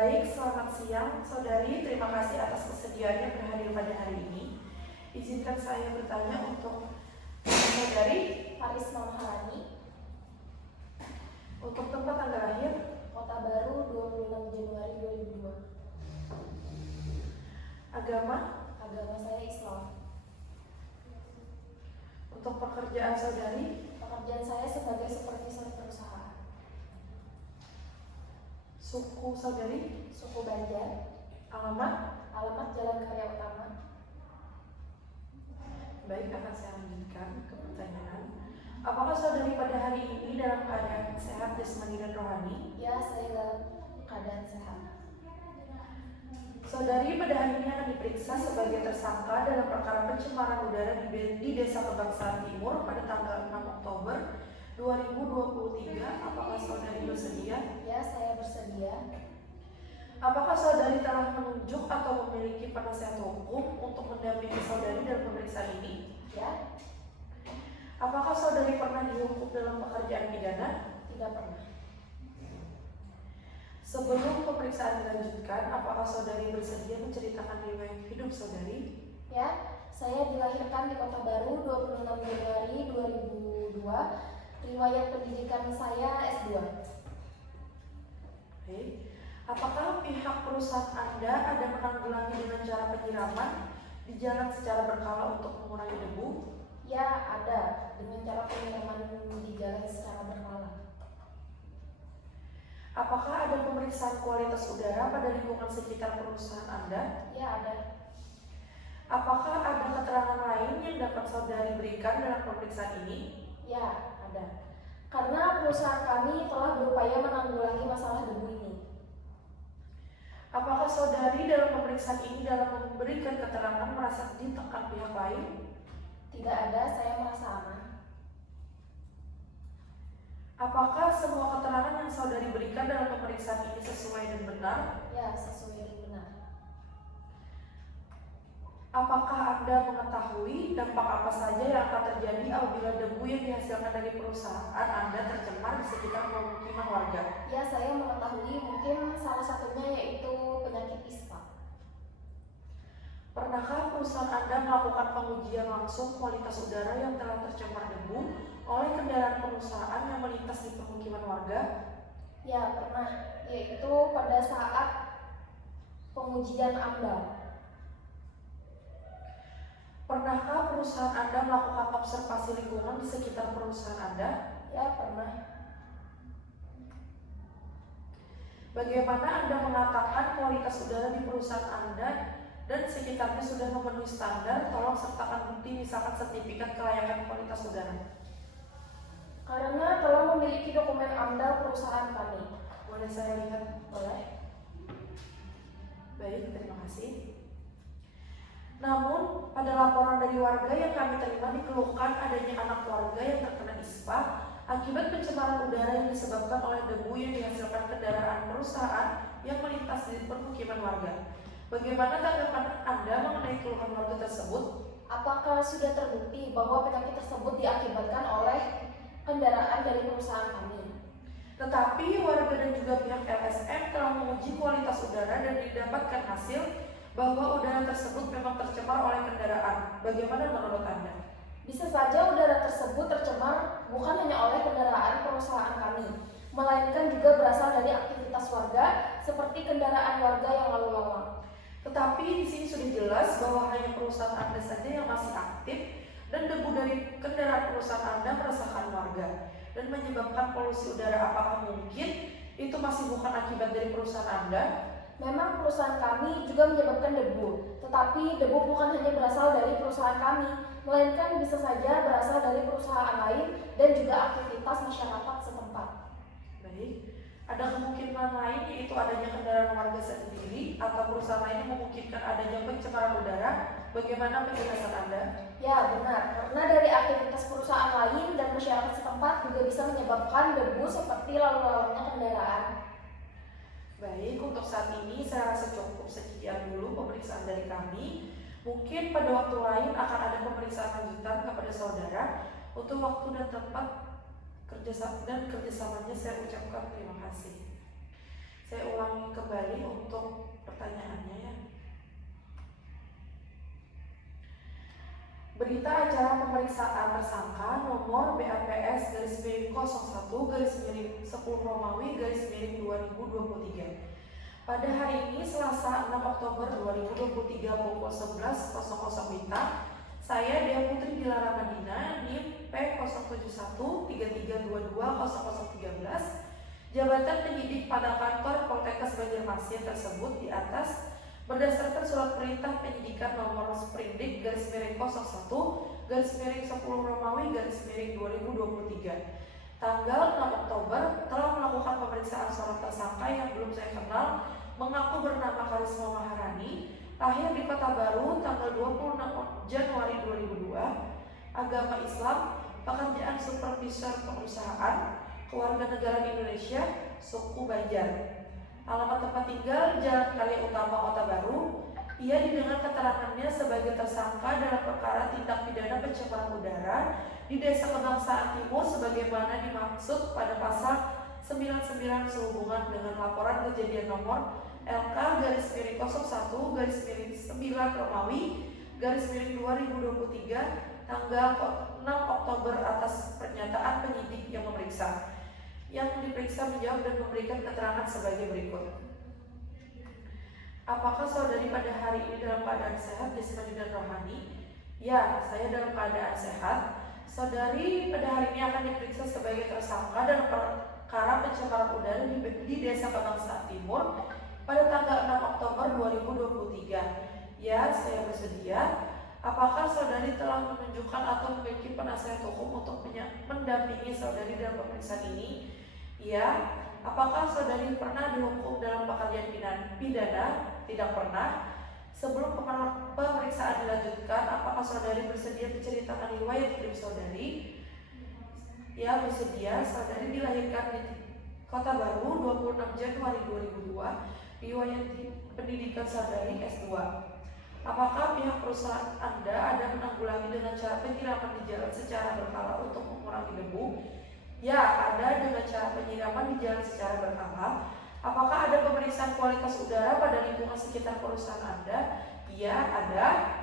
Baik, selamat siang, saudari. Terima kasih atas kesediaannya berhadir pada hari ini. Izinkan saya bertanya untuk saudari Arisma Maharani, untuk tempat tanggal lahir, Kota Baru, 26 Januari 2002. agama, Agama saya Islam. untuk pekerjaan saudari, Pekerjaan saya sebagai supervisor perusahaan. suku saudari, Suku Banjar. alamat. Alamat Jalan Karya Utama. Baik, akan saya lanjutkan ke pertanyaan. Apakah saudari pada hari ini dalam keadaan sehat jasmani dan rohani? Ya, saya dalam keadaan sehat. Saudari pada hari ini akan diperiksa sebagai tersangka dalam perkara pencemaran udara di Desa Kebangsaan Timur pada tanggal 6 Oktober 2023. Apakah saudari bersedia? Ya, saya bersedia. Apakah saudari telah menunjuk atau memiliki penasihat hukum untuk mendampingi saudari dalam pemeriksaan ini? Ya, Apakah saudari pernah dihukum dalam pekerjaan pidana? tidak pernah. Sebelum pemeriksaan dilanjutkan, apakah saudari bersedia menceritakan riwayat hidup saudari? Ya, saya dilahirkan di Kota Baru 26 Januari 2002. Riwayat pendidikan saya S2. Baik. Apakah pihak perusahaan Anda ada menanggulangi dengan cara penyiraman di jalan secara berkala untuk mengurangi debu? Ya, ada dengan cara penyiraman di jalan secara berkala. Apakah ada pemeriksaan kualitas udara pada lingkungan sekitar perusahaan Anda? Ya, ada. Apakah ada keterangan lain yang dapat saudari berikan dalam pemeriksaan ini? Ya, ada. Karena perusahaan kami telah berupaya menanggulangi masalah debu ini. Apakah saudari dalam pemeriksaan ini dalam memberikan keterangan merasa ditekan pihak lain? Tidak ada, saya merasa aman. Apakah semua keterangan yang saudari berikan dalam pemeriksaan ini sesuai dan benar? Ya, sesuai dan benar. Apakah Anda mengetahui dampak apa saja yang akan terjadi apabila debu yang dihasilkan dari perusahaan Anda tercemar di sekitar pemukiman warga? Ya, saya mengetahui mungkin salah satunya yaitu penyakit ispa. Pernahkah perusahaan Anda melakukan pengujian langsung kualitas udara yang telah tercemar debu oleh kendaraan perusahaan yang melintas di pemukiman warga? Ya, pernah, yaitu pada saat pengujian AMDAL. Pernahkah perusahaan Anda melakukan observasi lingkungan di sekitar perusahaan Anda? Ya, pernah. Bagaimana Anda mengatakan kualitas udara di perusahaan Anda dan sekitarnya sudah memenuhi standar? Tolong sertakan bukti misalkan sertifikat kelayakan kualitas udara. Karena telah memiliki dokumen AMDAL perusahaan kami. Boleh saya lihat? Boleh? Baik, terima kasih. Namun, pada laporan dari warga yang kami terima dikeluhkan adanya anak warga yang terkena ispa akibat pencemaran udara yang disebabkan oleh debu yang dihasilkan kendaraan perusahaan yang melintas di permukiman warga. Bagaimana tanggapan Anda mengenai keluhan warga tersebut? Apakah sudah terbukti bahwa penyakit tersebut diakibatkan oleh kendaraan dari perusahaan kami? Tetapi warga dan juga pihak LSM telah menguji kualitas udara dan didapatkan hasil bahwa udara tersebut memang tercemar oleh kendaraan. Bagaimana menurut Anda? Bisa saja udara tersebut tercemar bukan hanya oleh kendaraan perusahaan kami, melainkan juga berasal dari aktivitas warga seperti kendaraan warga yang lalu lalang. Tetapi di sini sudah jelas bahwa hanya perusahaan Anda saja yang masih aktif dan debu dari kendaraan perusahaan Anda meresahkan warga dan menyebabkan polusi udara. Apakah mungkin itu masih bukan akibat dari perusahaan Anda? Memang perusahaan kami juga menyebabkan debu, tetapi debu bukan hanya berasal dari perusahaan kami, melainkan bisa saja berasal dari perusahaan lain dan juga aktivitas masyarakat setempat. Baik, ada kemungkinan lain yaitu adanya kendaraan warga sendiri atau perusahaan lain yang memungkinkan adanya pencemaran udara. Bagaimana penjelasan Anda? Ya, benar, karena dari aktivitas perusahaan lain dan masyarakat setempat juga bisa menyebabkan debu seperti lalu lalangnya kendaraan. Baik, untuk saat ini saya rasa cukup sekian dulu pemeriksaan dari kami. Mungkin pada waktu lain akan ada pemeriksaan lanjutan kepada saudara. Untuk waktu dan tempat kerjasamanya saya ucapkan terima kasih. Saya ulangi kembali Berita acara pemeriksaan tersangka nomor BAPS /01 /10 Romawi /2023. Pada hari ini Selasa 6 Oktober 2023 pukul 11.00 WITA, saya Dea Putri Dilara Madina, NIM P071332200013, jabatan penyidik pada kantor Poltekkes Banjarmasin tersebut di atas berdasarkan surat perintah penyidikan nomor Sprindik /01 /10 Romawi /2023. Tanggal 6 Oktober telah melakukan pemeriksaan seorang tersangka yang belum saya kenal, mengaku bernama Karisma Maharani, lahir di Kota Baru tanggal 26 Januari 2002, agama Islam, pekerjaan supervisor perusahaan, kewarganegaraan Indonesia, suku Banjar. Alamat tempat tinggal Jalan Karya Utama, Kota Baru. Ia didengar keterangannya sebagai tersangka dalam perkara tindak pidana pencemaran udara di Desa Kebangsaan Timur sebagaimana dimaksud pada pasal 99 sehubungan dengan laporan kejadian nomor LK-01-9 Romawi /2023 tanggal 6 Oktober atas pernyataan penyidik yang memeriksa. Yang diperiksa menjawab dan memberikan keterangan sebagai berikut. Apakah saudari pada hari ini dalam keadaan sehat, jasmani dan rohani? Ya, saya dalam keadaan sehat. Saudari pada hari ini akan diperiksa sebagai tersangka dalam perkara pencemaran udara di Desa Kebangsaan Timur pada tanggal 6 Oktober 2023. Ya, saya bersedia. Apakah saudari telah menunjukkan atau memiliki penasihat hukum untuk mendampingi saudari dalam pemeriksaan ini? Ya. Apakah saudari pernah dihukum dalam pekerjaan pidana? Tidak pernah. Sebelum pemeriksaan dilanjutkan, apakah saudari bersedia menceritakan riwayat hidup saudari? Ya, bersedia. Saudari dilahirkan di Kota Baru 26 Januari 2002. Riwayat pendidikan saudari S2. Apakah pihak perusahaan Anda ada menanggulangi dengan cara penyiraman di jalan secara berkala untuk mengurangi debu? Ya, ada dengan cara penyiraman di jalan secara berkala. Apakah ada pemeriksaan kualitas udara pada lingkungan sekitar perusahaan Anda? Ya, ada.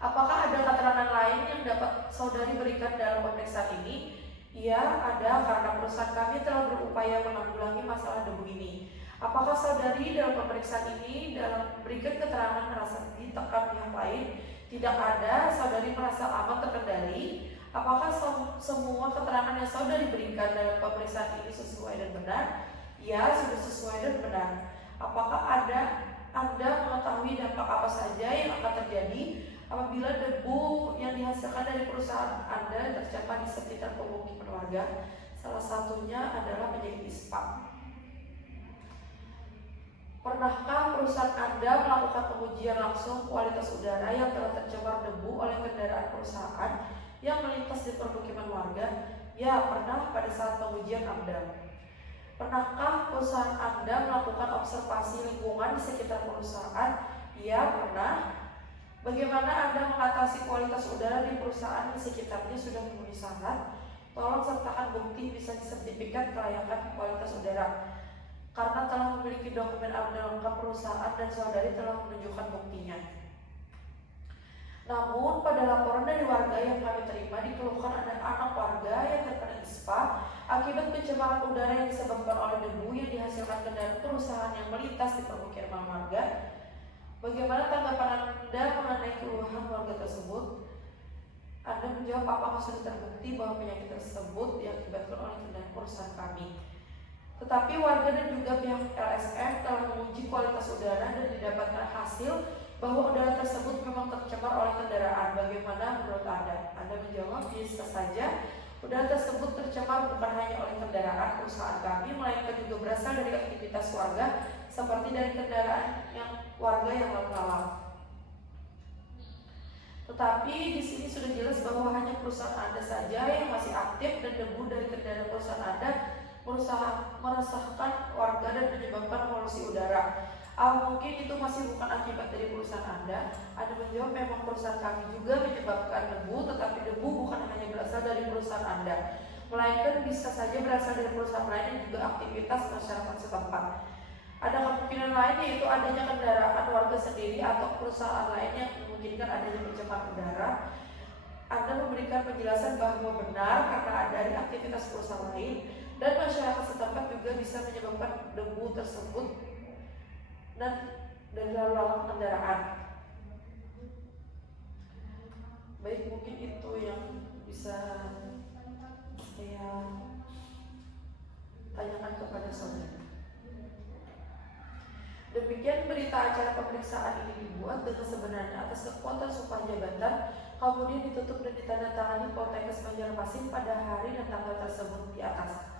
Apakah ada keterangan lain yang dapat saudari berikan dalam pemeriksaan ini? Ya, ada, karena perusahaan kami telah berupaya menanggulangi masalah debu ini. Apakah saudari dalam pemeriksaan ini dalam memberikan keterangan merasa ditekan pihak lain? Tidak ada, saudari merasa aman terkendali. Apakah semua keterangan yang saudari berikan dalam pemeriksaan ini sesuai dan benar? Ya, sudah sesuai dan benar. Apakah Anda mengetahui dampak apa saja yang akan terjadi apabila debu yang dihasilkan dari perusahaan Anda tercapai di sekitar pemukiman warga? Salah satunya adalah penyakit ispa. Pernahkah perusahaan Anda melakukan pengujian langsung kualitas udara yang telah tercemar debu oleh kendaraan perusahaan yang melintas di permukiman warga? Ya, pernah pada saat pengujian AMDAL. Pernahkah perusahaan Anda melakukan observasi lingkungan di sekitar perusahaan? Ya, pernah. Bagaimana Anda mengatasi kualitas udara di perusahaan di sekitarnya sudah memenuhi syarat? Tolong sertakan bukti bisa sertifikat kelayakan kualitas udara. Karena telah memiliki dokumen AMDAL lengkap perusahaan dan saudari telah menunjukkan buktinya. Namun, pada laporan dari warga yang kami terima dikeluhkan ada anak warga yang terkena ispa akibat pencemaran udara yang disebabkan oleh debu yang dihasilkan kendaraan perusahaan yang melintas di permukiman warga. Bagaimana tanggapan Anda mengenai keluhan warga tersebut? Anda menjawab apakah sudah terbukti bahwa penyakit tersebut diakibatkan oleh kendaraan perusahaan kami. Tetapi warga dan juga pihak LSM telah menguji kualitas udara dan didapatkan hasil bahwa udara tersebut memang tercemar oleh kendaraan. Bagaimana menurut Anda? Anda menjawab, bisa saja udara tersebut tercemar bukan hanya oleh kendaraan perusahaan kami, melainkan juga berasal dari aktivitas warga seperti dari kendaraan warga yang lalu lalang. Tetapi di sini sudah jelas bahwa hanya perusahaan Anda saja yang masih aktif dan debu dari kendaraan perusahaan Anda meresahkan warga dan menyebabkan polusi udara. Mungkin itu masih bukan akibat dari perusahaan Anda. Anda menjawab memang perusahaan kami juga menyebabkan debu, tetapi debu bukan hanya berasal dari perusahaan Anda, melainkan bisa saja berasal dari perusahaan lain dan juga aktivitas masyarakat setempat. Ada kemungkinan lain yaitu adanya kendaraan warga sendiri atau perusahaan lain yang memungkinkan adanya pencemaran udara. Anda memberikan penjelasan bahwa benar karena dari aktivitas perusahaan lain dan masyarakat setempat juga bisa menyebabkan debu tersebut dan dari lalu lalang kendaraan. Baik, mungkin itu yang bisa saya tanyakan kepada saudara. Demikian berita acara pemeriksaan ini dibuat dengan sebenarnya atas kekuatan sumpah jabatan, kemudian ditutup dan ditandatangani Poltekkes Banjarmasin pada hari dan tanggal tersebut di atas.